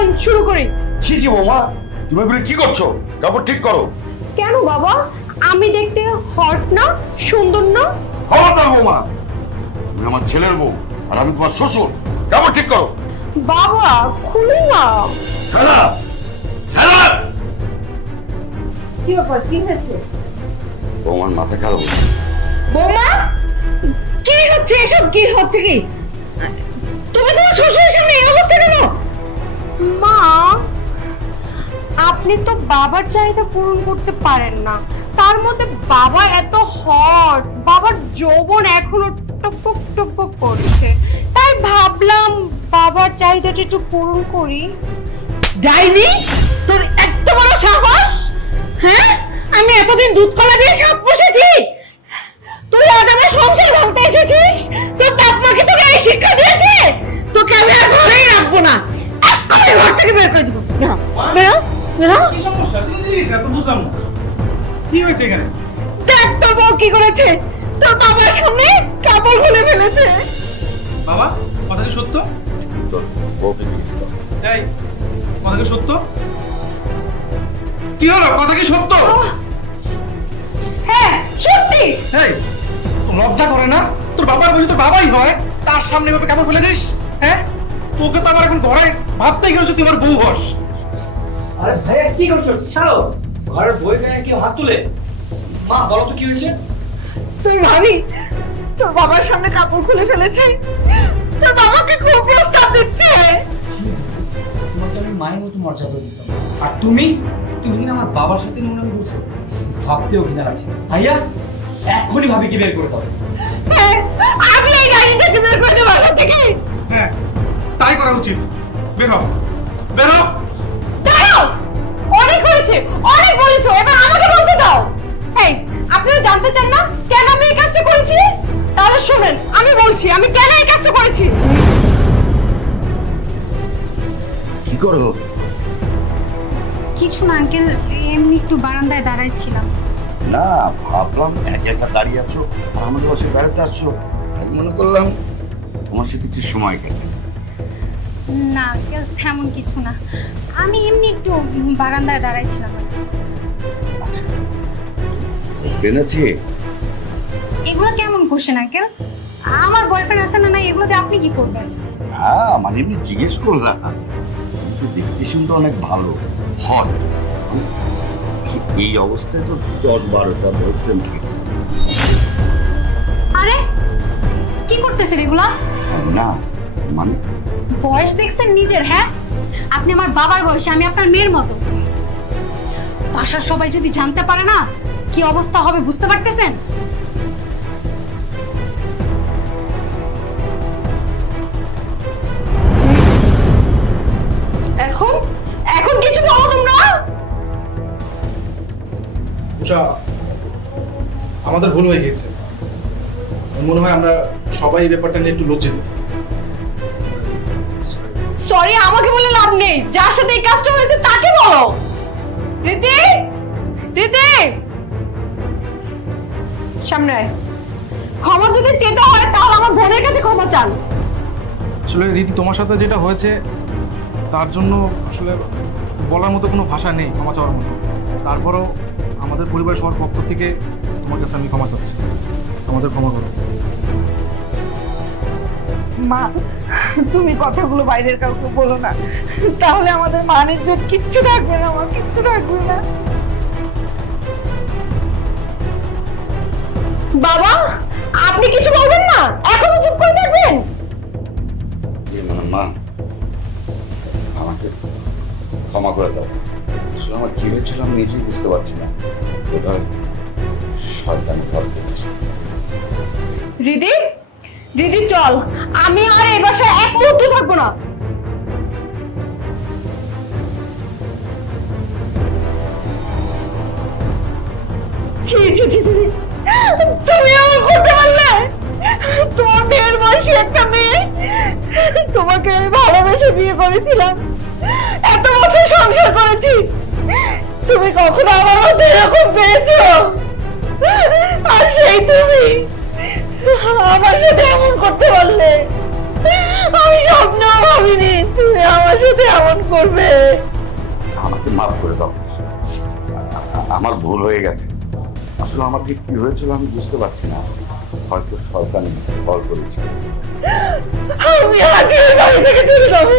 চল শুরু করি। ছি ছি বৌমা, তুমি এগুলো কি করছো? কাপড় ঠিক করো। কেন বাবা, আমি দেখতে হট না, সুন্দর না? খবরদার বৌমা, তুমি আমার ছেলের বউ আর আমি তোমার শ্বশুর। কাপড় ঠিক করো। বাবা খুলি না। কি ব্যাপার, কি হয়েছে? বৌমার মাথা খারাপ। বৌমা কি হচ্ছে এসব? কি হচ্ছে কি? তুমি তোমার শ্বশুরের সামনে এই অবস্থা কেন? মা, আপনি তো বাবার চাহিদা পূরণ করতে পারেন না, তার মধ্যে বাবা এত হট, বাবার যৌবন এখনো টপক টপক করছে, তাই ভাবলাম বাবার চাহিদাটা একটু পূরণ করি। ডাইনি, তোর এত বড় সাহস! হ্যাঁ, আমি এতদিন দুধ কলা দিয়ে সব বসেছি, তুই আজ আমার সংসার ভাঙতে এসেছিস? তোর বাপ মাকে তোকে এই শিক্ষা দিয়েছে? তোকে আমি আর ঘরেই রাখবো না, এক্ষুনি ঘর থেকে বের করে দিব। বেরো বেরো। কি সমস্যা? জিনিস না তো বুঝলাম না, কি হয়েছে এখানে? দেখ তোর বউ কি করেছে, তোর বাবার সামনে কাপড় খুলে ফেলেছে। বাবা, কথা কি সত্য? এই কথা কি সত্য? কি হলো, কথা কি সত্য? হ্যাঁ সত্যি। এই তোর লজ্জা করে না? তোর বাবার বলি তোর বাবাই হয়, তার সামনে এভাবে কাপড় ফেলে দিস? হ্যাঁ, তোকে তো আমার এখন ঘরে ভাবতেই গেছো তুই আমার বউ হস। আরে ভাইয়া কি করছো? ছাড়ো, ঘরের বই গায়ে কেউ হাত তুলে? মা বলো তো কি হয়েছে? তুই ভাবি তোর বাবার সামনে কাপড় খুলে ফেলেছে, তোর বাবাকে খুব প্রস্তাব দিচ্ছে। তোমাকে আমি মায়ের মতো মর্যাদা দিতাম, আর তুমি তুমি কিনা আমার বাবার সাথে নোংরামি করছো? ভাবতেও কিনা আছে। ভাইয়া এখনই ভাবি কি বের করে দাও। হ্যাঁ, আজই এই গাড়িটাকে বের করে দে বাসা থেকে। হ্যাঁ, তাই করা উচিত। বের হও, বের হও। দাঁড়াও, অনেক হয়েছে, অনেক বলেছো, এবার আমাকে বলতে দাও। এই, আপনারা জানতে চান না কেন আমি এই কাজটা করেছি? তাহলে শুনেন, আমি বলছি আমি কেন এই কাজটা করেছি। কি করো? কিছু না আঙ্কেল, এমনি একটু বারান্দায় দাঁড়াইছিলাম। না, ভাবলাম একা একা দাঁড়িয়ে আছো আর আমাদের বাসায় বেড়াতে আসছো, তাই মনে করলাম তোমার সাথে একটু সময় কাটে। না আঙ্কেল, তেমন কিছু না, আমি এমনি একটু বারান্দায় দাঁড়াইছিলাম। বেনাচ্ছে এগুলো কেমন কোশ্চেন আঙ্কেল? আমার বয়ফ্রেন্ড আছে না নাই, এগুলো দিয়ে আপনি কি করবেন? হ্যাঁ, মানে এমনি জিজ্ঞেস করলাম, কিন্তু দেখতে শুনতে অনেক ভালো, হট। এই অবস্থায় তো 10-12টা বয়ফ্রেন্ড থাকে। আরে কি করতেছেন এগুলা? না মানে বয়স দেখছেন নিজের? হ্যাঁ, আপনি আমার বাবার বয়সে, আমি আপনার মেয়ের মতো। বাসার সবাই যদি জানতে পারে না কি অবস্থা হবে বুঝতে পারতেছেন? এখন এখন কিছু বলো তোমরা। উষা, আমাদের ভুল হয়ে গেছে। মনে হয় আমরা সবাই এই ব্যাপারটা নিয়ে একটু লজ্জিত। সরি, আমাকে বলে লাভ নেই, যার সাথে এই কাজটা হয়েছে তাকে বলো। রীতি, রীতি সামনে আয়। ক্ষমা যদি চেতে হয় তাহলে আমার বোনের কাছে ক্ষমা চান। আসলে রীতি, তোমার সাথে যেটা হয়েছে তার জন্য আসলে বলার মতো কোনো ভাষা নেই, ক্ষমা চাওয়ার মতো। তারপরও আমাদের পরিবার সবার পক্ষ থেকে তোমার কাছে আমি ক্ষমা চাচ্ছি, আমাদের ক্ষমা করো। মা, তুমি কথাগুলো বাইরের কাউকে বলো না, তাহলে আমাদের মানের জন্য কিচ্ছু থাকবে না, মা, কিচ্ছু থাকবে না। বাবা, আপনি কিছু বলবেন না? এখনো চুপ করে থাকবেন? মা, আমাকে ক্ষমা করে দাও। আসলে আমার কি হয়েছিল আমি নিজেই বুঝতে পারছি না, বোধহয় শয়তানি ভর করেছে। দিদি, দিদি চল, আমি আর এই বাসায় এক মুহূর্ত থাকবো না। ছি ছি ছি ছি, তুমি আমার করতে পারলে? তোমার মেয়ের বয়সী একটা মেয়ে, তোমাকে আমি ভালোবেসে বিয়ে করেছিলাম, এত বছর সংসার করেছি, তুমি কখনো আমার মধ্যে এরকম পেয়েছো? আর সেই তুমি আমার সাথে এমন করতে পারলে? আমি স্বপ্নেও ভাবিনি তুমি আমার সাথে এমন করবে। আমাকে মাফ করে দাও, আমার ভুল হয়ে গেছে। আসলে আমাকে কি হয়েছিল আমি বুঝতে পারছি না, হয়তো শয়তান ফল করেছে। আমি আজ এই বাড়ি থেকে চলে যাবো।